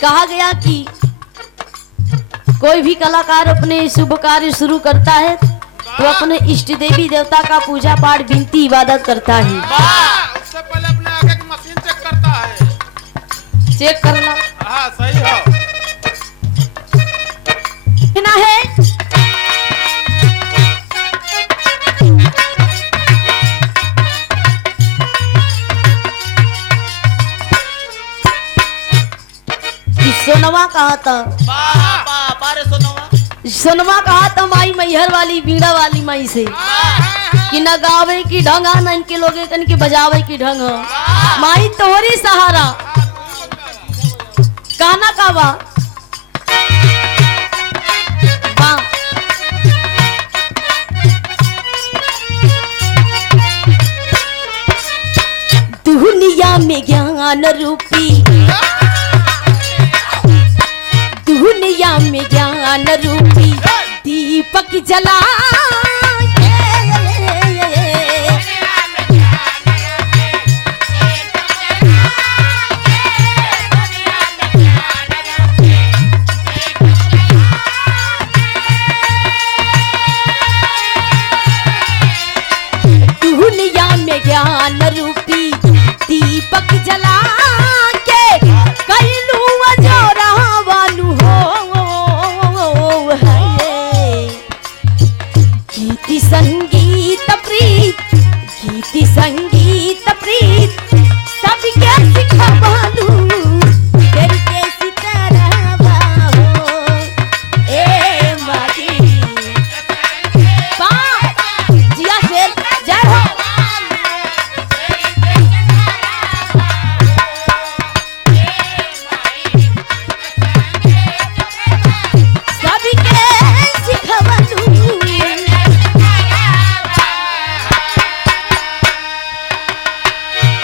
कहा गया कि कोई भी कलाकार अपने शुभ कार्य शुरू करता है तो अपने इष्ट देवी देवता का पूजा पाठ विनती इबादत करता है। उससे पहले अपने आगे की मशीन चेक करता है। चेक करना हाँ सही हो ना है। सोनवा कहा था, सोनवा कहा था माई मैहर वाली बीड़ा वाली माई से कि न गावे की ढंग न इनके लोगे कन के बजावे की ढंग माई तोहरी सहारा गाना का बा दुनिया में ज्ञान रूपी, दुनिया में ज्ञान रूपी दीपक जला दुनिया में ज्ञान रूपी दीपक जला के कैलू अजोरा वालू हो है। गीति संगीत प्रीत, गीति संगीत प्रीत सबके सिखवालू तेरी कैसी तरह हो ए माटी जिया शेर जय हो।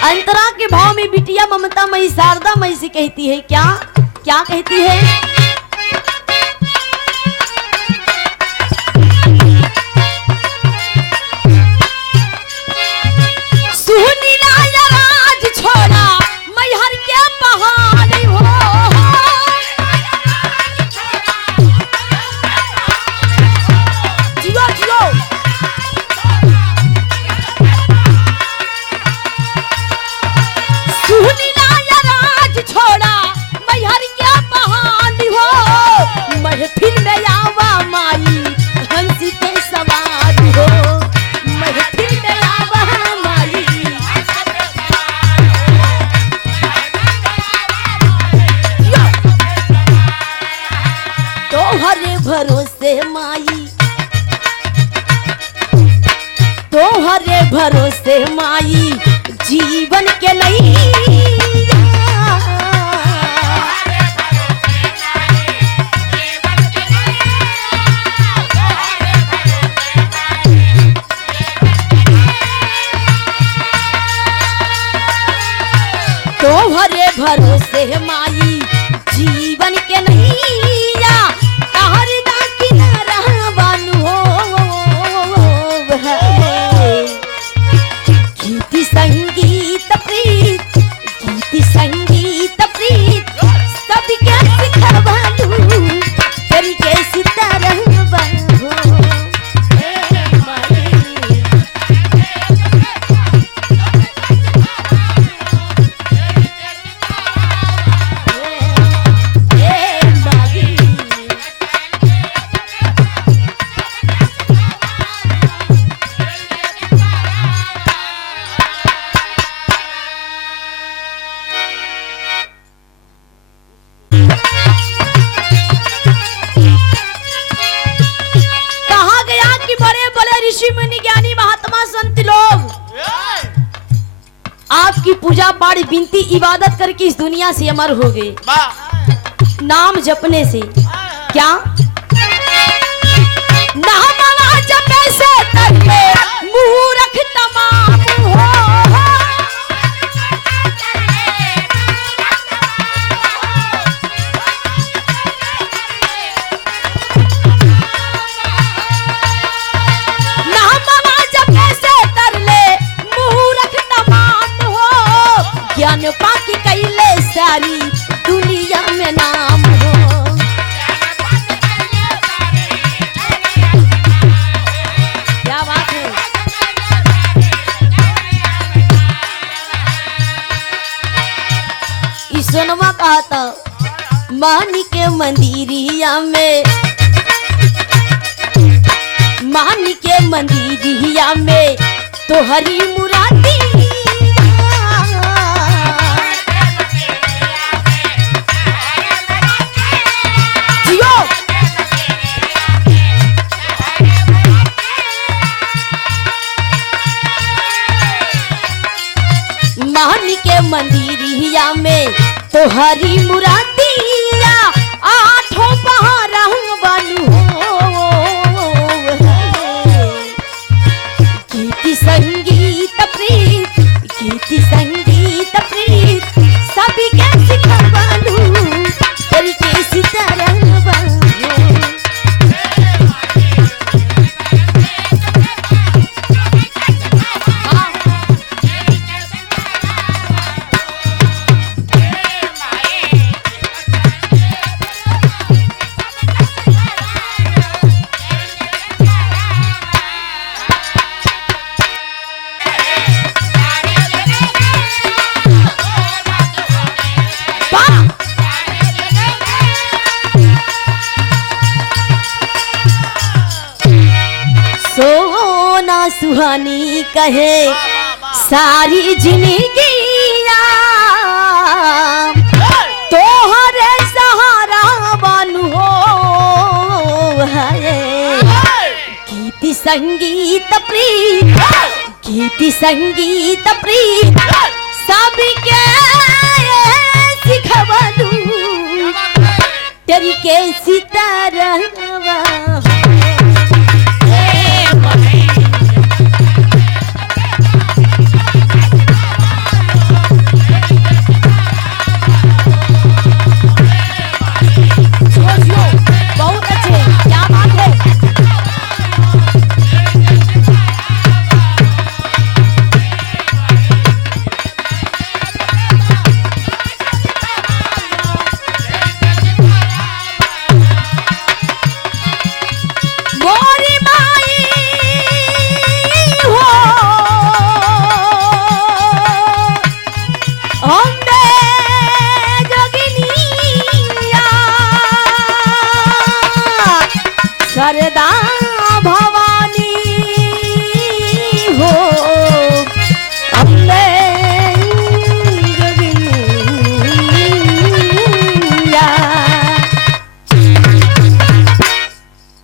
अंतरा के भाव में बिटिया ममता मई शारदा मई से कहती है क्या क्या कहती है। सुनीला या राज छोड़ा मैहर के पहाड़ हो जियो जियो सुनीला या राज छोड़ा मैहर क्या बहाली हो महफिल में आवा माई हंसी पे सवार हो महफिल में आवा माई तोहरे भरोसे माई, तोहरे भरोसे माई जीवन के नहीं तोहरे भरोसे माई जीवन के नहीं गीति संगीत प्रीत, गीति संगीत प्रीत सबके सिखवालू तेरी कैसी तरह हो ए माई ए माई। ऋषि मुनि ज्ञानी महात्मा संत लोग आपकी पूजा पाठ विनती इबादत करके इस दुनिया से अमर हो गए नाम जपने से। क्या नाम जपने से करके मूर्ख तमाम हो ज्ञान पाकी कैले सारी दुनिया में के नाम हो। क्या बात है। सोनमा कहता मानी के मंदिरिया में, मानी के मंदिरिया में तो हरी मुरादी जियो। मानी के मंदिरिया में तो हरी मुरादिया आठों पहाड़ा बनू गीति संगीत प्रीत, गीति संगीत प्रीत सभी के सिखवालू तेरी के सितारा बनू। सोना सुहानी कहे सारी जिंदगिया तोहरे सहारा बनू हो है। गीति संगीत प्रीत, गीति संगीत प्रीत सभी के सिखवालू तेरी के सितारा